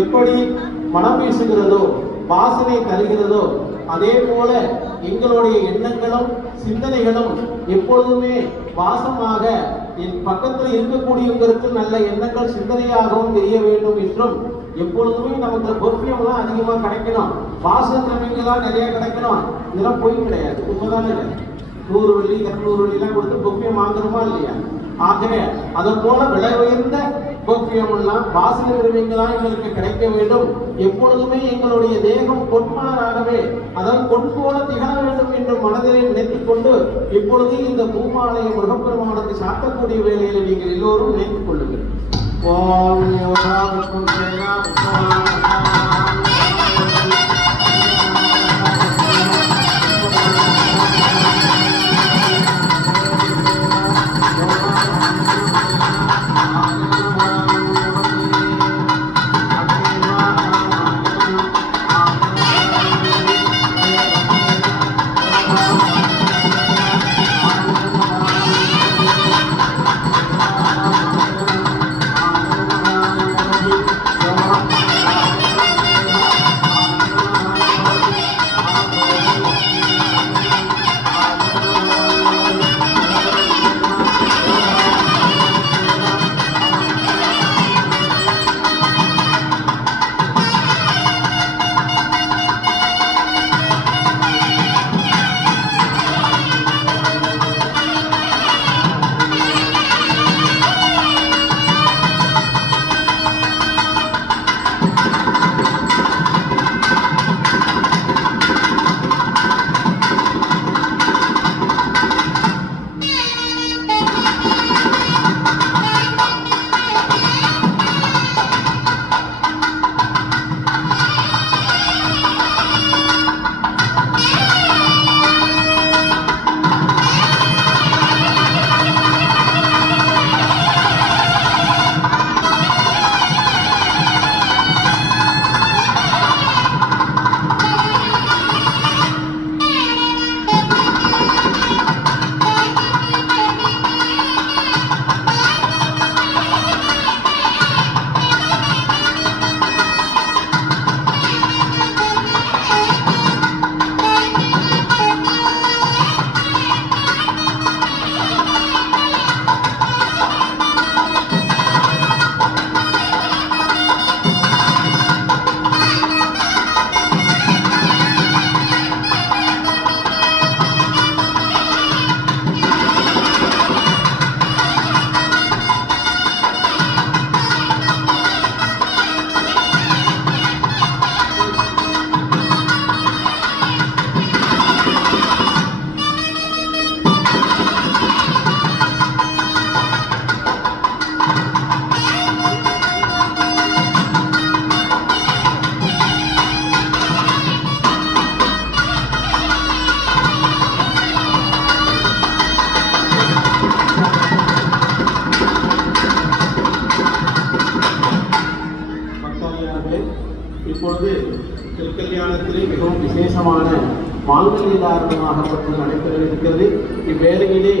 எப்படி மனம் வீசுகிறதோ வாசனை தருகிறதோ அதே போல எங்களுடைய எண்ணங்களும் சிந்தனைகளும் எப்பொழுதுமே வாசமாக என் பக்கத்தில் இருக்கக்கூடியவங்களுக்கு நல்ல எண்ணங்கள் சிந்தனையாகவும் தெரிய வேண்டும் என்றும் எப்பொழுதுமே நமக்கு பொறுப்பியம்லாம் அதிகமா கிடைக்கணும், வாசன திரவியங்கள்லாம் நிறைய கிடைக்கணும், இதெல்லாம் போய் கிடையாது. உண்மைதானே? 100 வெள்ளி 200 வெள்ளிலாம் கொடுத்து பொக்கியம் வாங்குறோமா இல்லையா? ஆகவே அதை போல விலை உயர்ந்த பொக்கியம் எல்லாம் வாசனை திரவியங்களாம் எங்களுக்கு கிடைக்க வேண்டும். எப்பொழுதுமே எங்களுடைய தேகம் பொன்மலராகவே அதாவது பொன் போல திகழ வேண்டும் என்று மனதிலே நினைத்துக் கொண்டு இப்பொழுது இந்த பூமாலய முருகப்பெருமானுக்கு சாத்தக்கூடிய வேலையில நீங்கள் எல்லோரும் நினைத்துக் கொள்ளுங்கள். இப்பொழுது திருக்கல்யாணத்திலே மிகவும் விசேஷமான மாங்கல்ய தாரணமாகப்பட்டது நடைபெற இருக்கிறது. இவ்வேளையிலே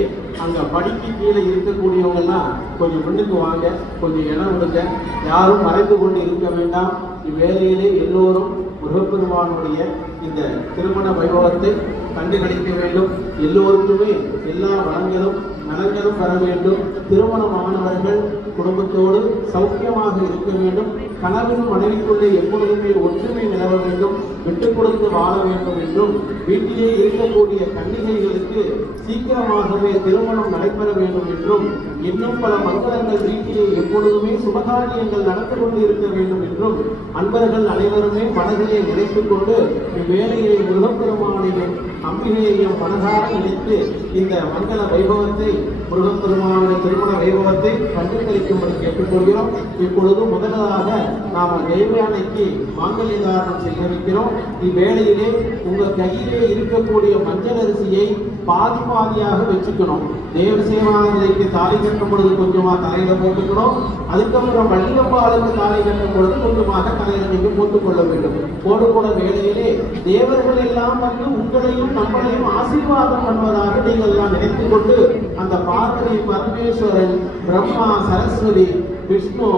அங்கே படிக்கு கீழே இருக்கக்கூடியவங்கெல்லாம் கொஞ்சம் முன்னுக்கு வாங்க, கொஞ்சம் இடம் கொடுங்க, யாரும் மறைந்து கொண்டு இருக்க வேண்டாம். இவ்வேளையிலே எல்லோரும் முருகப்பெருமானுடைய இந்த திருமண வைபவத்தை கண்டுகளிக்க வேண்டும். எல்லோருக்குமே எல்லா வளங்களும் நலங்களும் வர வேண்டும். திருமணமானவர்கள் குடும்பத்தோடு சௌக்கியமாக இருக்க வேண்டும். கணவன் மனைவிக்குள்ளே எப்பொழுதுமே ஒற்றுமை நிலவ வேண்டும், விட்டுக் கொடுத்து வாழ வேண்டும் என்றும், வீட்டிலே இருக்கக்கூடிய கன்னிகைகளுக்கு சீக்கிரமாகவே திருமணம் நடைபெற வேண்டும் என்றும், இன்னும் பல மங்களங்கள் வீட்டிலே எப்பொழுதுமே சுபகாரியங்கள் நடந்து கொண்டு இருக்க வேண்டும் என்றும் அன்பர்கள் அனைவருமே மனதிலே நினைத்துக் கொண்டு இவ்வேளையை முருகப்பெருமானையும் அம்பிகையையும் மனதார நினைத்து இந்த மங்கள வைபவத்தை முருகப்பெருமானுடைய திருமண வைபவத்தை கண்டுகளிக்கும்படி கேட்டுக்கொள்கிறோம். இப்பொழுது முதலாக நாம தெய்வயானைக்கு மாங்கல்ய தாரணம் செய்ய வைக்கிறோம். இவ்வேளையிலே உங்க கையிலே இருக்கக்கூடிய மஞ்சள் அரிசியை பாதி பாதியாக வச்சுக்கணும். தேவ சேவானதைக்கு தாலி கட்டும் பொழுது கொஞ்சமா தலையில போட்டுக்கணும். அதுக்கப்புறம் வள்ளியம்பாளுக்கு தாலி கட்டும் பொழுது கொஞ்சமாக தலையில நீங்க போட்டுக்கொள்ள வேண்டும். போடுகூட வேளையிலே தேவர்கள் எல்லாம் வந்து உங்களையும் நம்மளையும் ஆசீர்வாதம் பண்ணுவதாக நீங்கள் எல்லாம் நினைத்துக் கொண்டு அந்த பார்வதி, பரமேஸ்வரன், பிரம்மா, சரஸ்வதி, விஷ்ணு,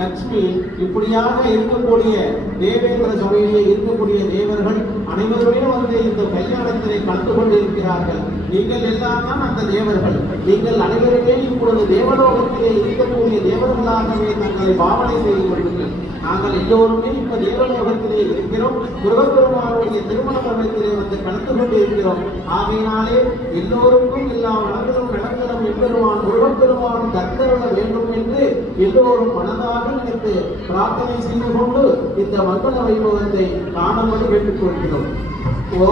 லக்ஷ்மி இப்படியாக இருக்கக்கூடிய தேவேந்திர சபையிலே இருக்கக்கூடிய தேவர்கள் அனைவருமே வந்து இந்த கல்யாணத்திலே கலந்து கொண்டிருக்கிறார்கள். நீங்கள் எல்லாம் தான் அந்த தேவர்கள். நீங்கள் அனைவருமே இப்பொழுது தேவலோகத்திலே இருக்கக்கூடிய தேவர்களாகவே தங்களை பாவனை செய்து கொள்ளுங்கள். நாங்கள் எல்லோருமே இப்ப தேவலோகத்திலே இருக்கிறோம். முருகப்பெருமானுடைய திருமண பருவத்திலே வந்து கலந்து கொண்டு இருக்கிறோம். ஆகையினாலே எல்லோருக்கும் எல்லா வளங்களும் நடங்களும் எம்பெருமான் முருகப்பெருமான் தத்தருள வேண்டும் என்று எல்லோரும் மனதாக நினைத்து பிரார்த்தனை செய்து கொண்டு இந்த மங்கள வைபவத்தை காணும்படி கேட்டுக்கொள்கிறோம். ஓ